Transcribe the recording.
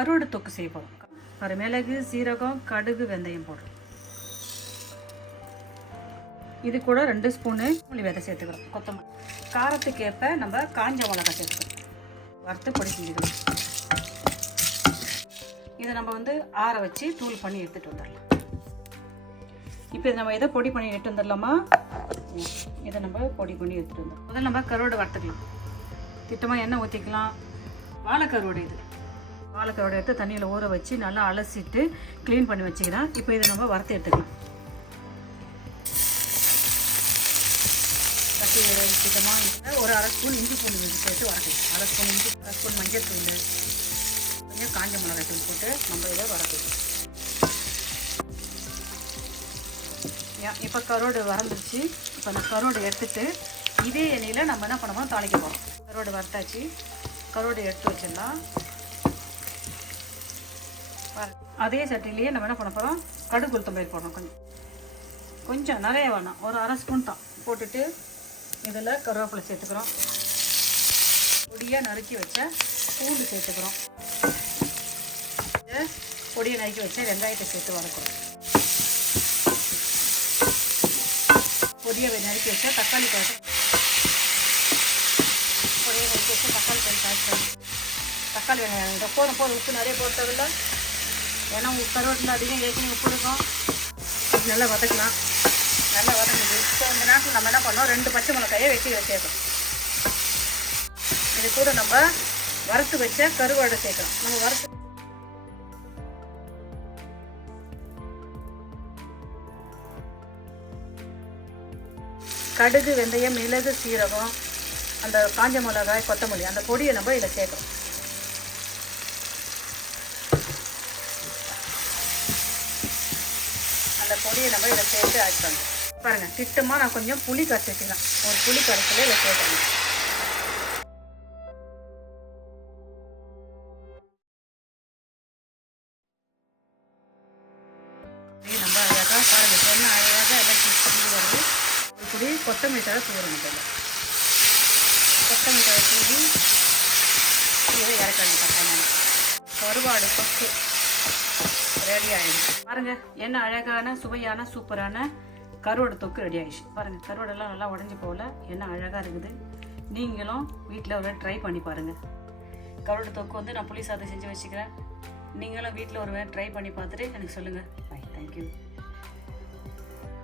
கருவாடு தொக்கு செய்ய போகிறோம். ஒரு மிளகு, சீரகம், கடுகு, வெந்தயம் போடுறோம். இது கூட 2 ஸ்பூனு புளி விதை சேர்த்துக்கிறோம். கொத்தமல்லி காரத்துக்கு ஏற்ப நம்ம காஞ்ச மிளகாய் சேர்த்துக்கிறோம். வறுத்து பொடி செஞ்சுக்கிறோம். இதை நம்ம ஆற வச்சு தூள் பண்ணி எடுத்துகிட்டு வந்துடலாம். இப்போ இதை நம்ம பொடி பண்ணி எடுத்து வந்துடலாமா? இதை நம்ம பொடி பண்ணி எடுத்துகிட்டு வந்துடலாம். முதல்ல நம்ம கருவாடு வறுத்துக்கலாம். திட்டமாக எண்ணெய் ஊற்றிக்கலாம். வாழைக்கருவாடு இது வாழைக்கருவாடு எடுத்து தண்ணியில் ஊற வச்சு நல்லா அலசிட்டு க்ளீன் பண்ணி வச்சுக்கலாம். இப்போ இதை நம்ம வறுத்து எடுத்துக்கலாம். திட்டமாக ஒரு 1/2 ஸ்பூன் இஞ்சி பூண்டு சேர்த்து வறுக்கலாம். 1/2 ஸ்பூன் இஞ்சி, 1/2 ஸ்பூன் மஞ்சள் தூள், கொஞ்சம் காஞ்ச மிளகாய் தூள் போட்டு நம்ம இதை வறுக்கலாம். இப்போ கருவாடு வறந்துருச்சு. இப்போ அந்த கருவாடு எடுத்துட்டு இதே எண்ணெயில் நம்ம என்ன பண்ண போகிறோம், தாளிக்க போகிறோம். கருவாடு வறுத்தாச்சு. கருவாடு எடுத்து வச்சிடலாம். அதே சட்டிலேயே நம்ம என்ன பண்ண போகிறோம், கடுகு உளுத்தம் பயிர் போடணும். கொஞ்சம் நிறைய வேணாம், ஒரு 1/2 ஸ்பூன் தான் போட்டுட்டு இதில் கருவேப்பிலை சேர்த்துக்கிறோம். பொடியாக நறுக்கி வச்ச பூண்டு சேர்த்துக்கிறோம். பொடியை நறுக்கி வச்ச வெங்காயத்தை சேர்த்து வதக்குறோம். பொடியை நறுக்கி வச்ச தக்காளி காய்ச்சி பொடியை நறுக்கி வச்ச தக்காளி காய்ச்சி தக்காளி வெங்காயம் போதும். உப்பு நிறைய போட்டதில்லை, ஏன்னா கருவேப்பிலை அதிகம் ஏற்கனவே உப்பு இருக்கும். நல்லா வதக்கலாம். நல்லா வதங்குது. இப்போ இந்த நேரத்தில் நம்ம என்ன பண்ணோம், 2 பச்சை மிளகாயை வெட்டி சேர்க்கணும். இது கூட நம்ம வறுத்து வச்ச கருவாடை சேர்க்கலாம். நம்ம வறுத்து கடுகு, வெந்தயம், மிளகு, சீரகம், அந்த காஞ்ச மிளகாய், கொத்தமல்லி, அந்த பொடியை நம்ம இதில் சேர்க்கணும். அந்த பொடியை நம்ம இதில் சேர்த்து ஆட் பண்ணணும். பாருங்கள், திட்டமாக நான் கொஞ்சம் புளி கரைச்சி வச்சுக்கலாம். ஒரு புளி கரைச்சல இதில் சேர்க்கணும். நம்ம அழகாக பாருங்கள், எண்ணெய் அழகாக எல்லாம் சுற்றி வருது. ஒரு புளி கொத்தமல்லி தழை தூரணும். கொத்தமல்லி தழை தூவி இதை இறக்கணும். பக்கமாக கருவாடு தொக்கு ரெடி ஆகிடுச்சு. பாருங்கள், என்ன அழகான சுவையான சூப்பரான கருவாடு தொக்கு ரெடி ஆகிடுச்சு. பாருங்கள், கருவாடெல்லாம் நல்லா உடஞ்சி போகல, என்ன அழகாக இருக்குது. நீங்களும் வீட்டில் ஒரு ட்ரை பண்ணி பாருங்கள். கருவாடு தொக்கு நான் புளி சாதம் செஞ்சு வச்சுக்கிறேன். நீங்களும் வீட்டில் ஒரு ட்ரை பண்ணி பார்த்துட்டு எனக்கு சொல்லுங்கள். Bye, thank you.